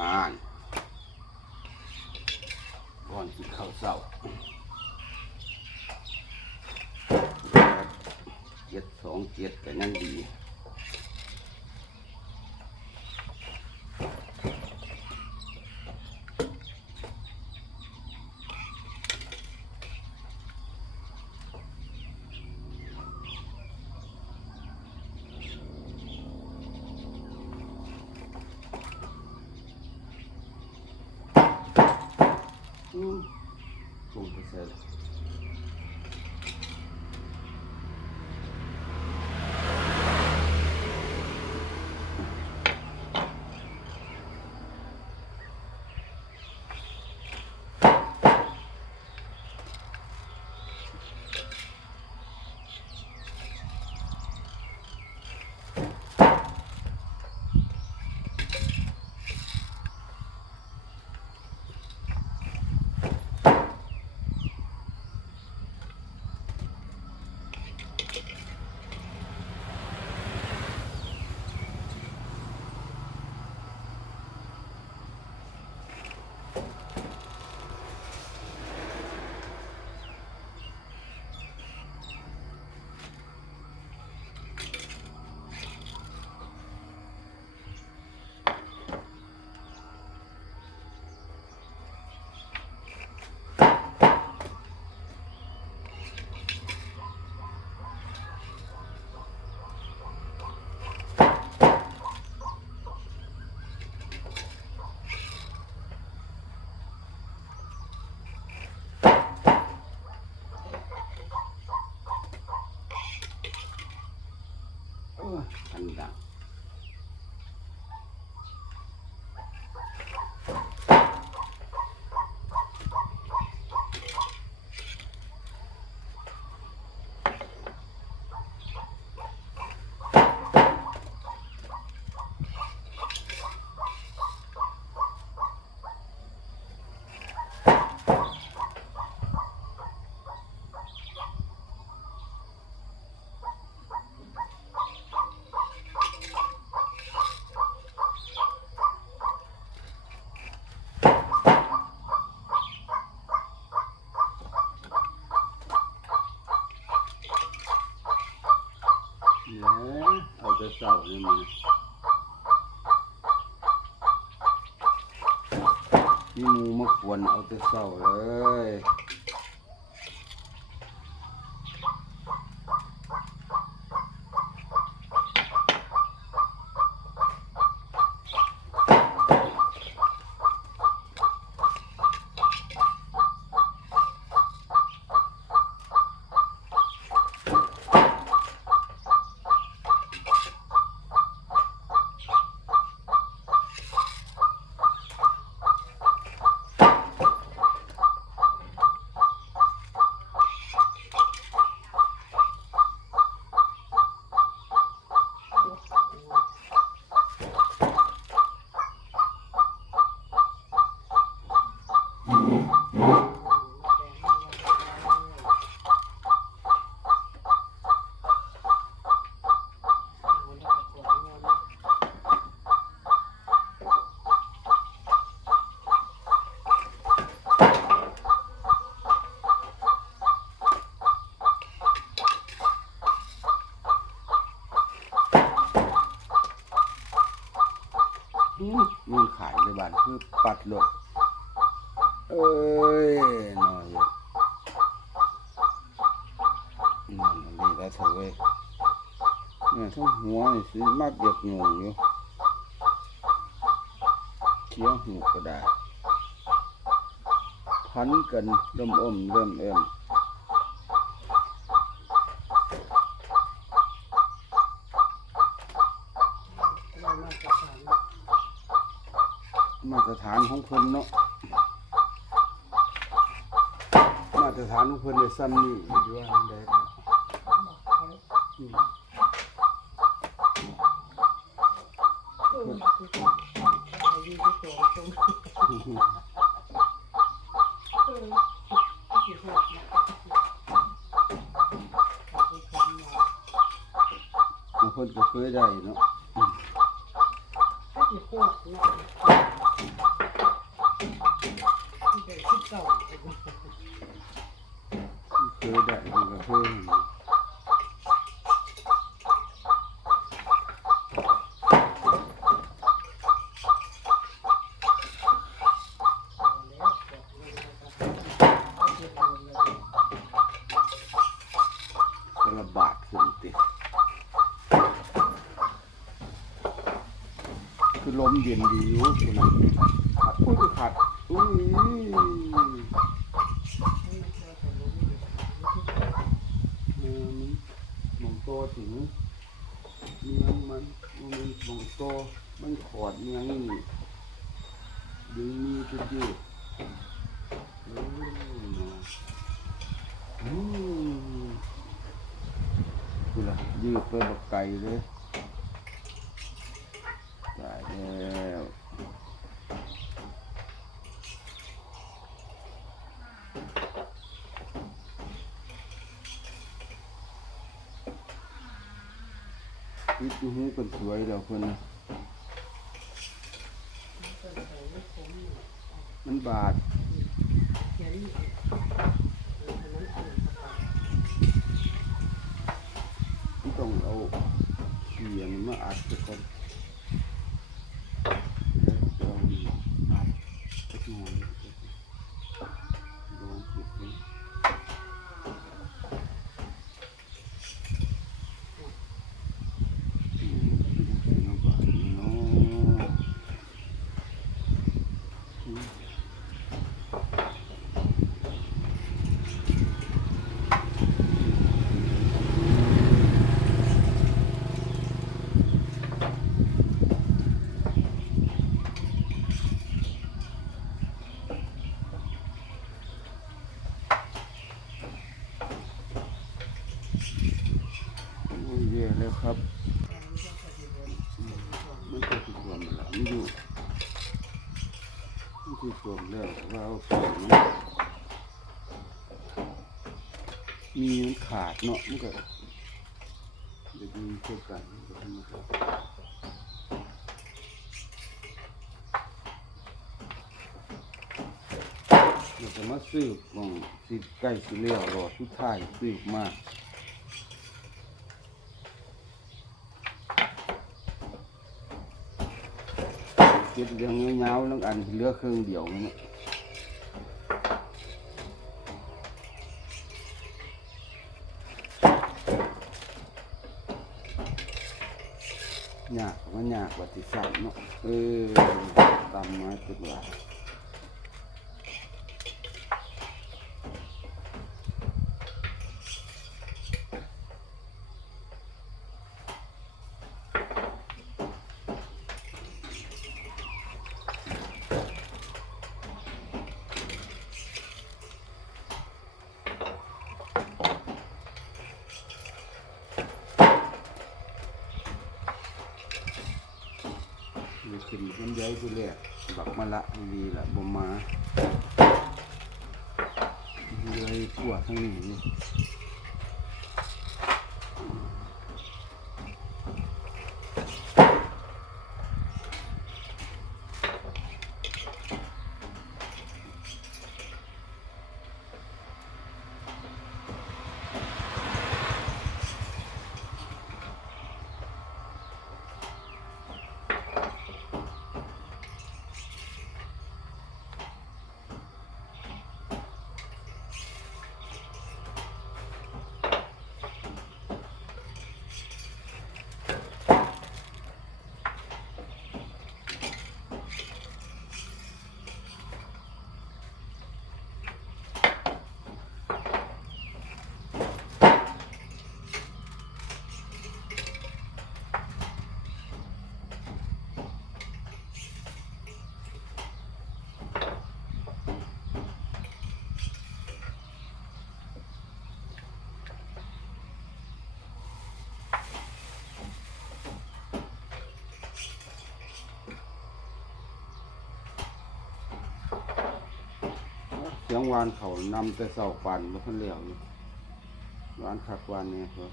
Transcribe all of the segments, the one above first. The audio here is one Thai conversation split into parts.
งานก่อนกินข้าวเช้าเจ็ดสองเจ็ดแต่นั่นดี อืมคง เนี่ยเอาแต่เสาเลยมันมีหมูมาขวนเอาแต่เสาเลย มมันขายในบ้านคือปัดหลดเอ้ยหน่อยอืมนี่แล้วเถอะเว้ยเนี่ยทั้งหัวนี่สิมักเดือกงงอยู่เคี้ยวหูก็ได้พันกันเริ่มอมเริ่มเอิ่ม มาตรฐานของเพิ่นเนาะ มาตรฐานของ เพิ่นในซ้ำนี่อยู่ว่าอันใดกันอืมเอาเพิ่นก็เคยได้เนาะ ก็สิขวดเนาะ คือลมเย็นดีอยู่คุณนะขัดอุ้ยขัดอุ้ยเออมันมองโตถึงเมียงมันมันมองโตมันขอดเมียงนี่ดึงมีจุดยืดเออนะอืมคุณล่ะยืดไปบักไก่เลยตายแล้ว วิจูหูเป็นสวยเดี๋ยวคนนะมันบาดต้องเอาเขียนมาอัดก่อนแล้วเราอัดสักหน่อยลองปิดดูอืมเป็นเอาบาดนี่เนาะอืม โอ้ยแย่แล้วครับอืมมันก็คือรวมนั่นแหละมันอยู่มันคือรวมแล้วว่าเอาไปมัน มีมันขาดเนาะมันก็เดี๋ยวมีเท่ากันมันก็ธราเดี๋ยวจะมาซื้อของสิใกล้สิเลี้ยวรอสุดท้ายซื้อมาเก็บเรื่องเงาๆแล้วอันเหลือเครึ่องเดียวนี่ยากมัน ที่สามเนาะเออตามมาจุดว่าย นมันย้ายผู้แรกบักมะละดีละบ่มาเลยพวกทั้งนี้ ยงวานเขานำแต่เสาปันบ่ทันแล้วอยู่วานคักวานเนี่ยครับ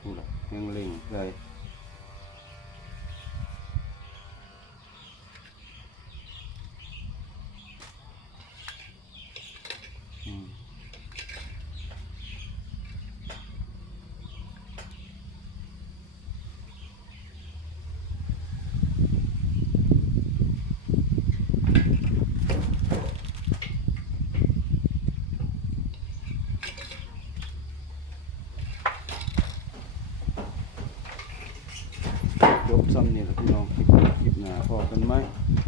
พูดละเฮงเล่งเลยอืม บซ้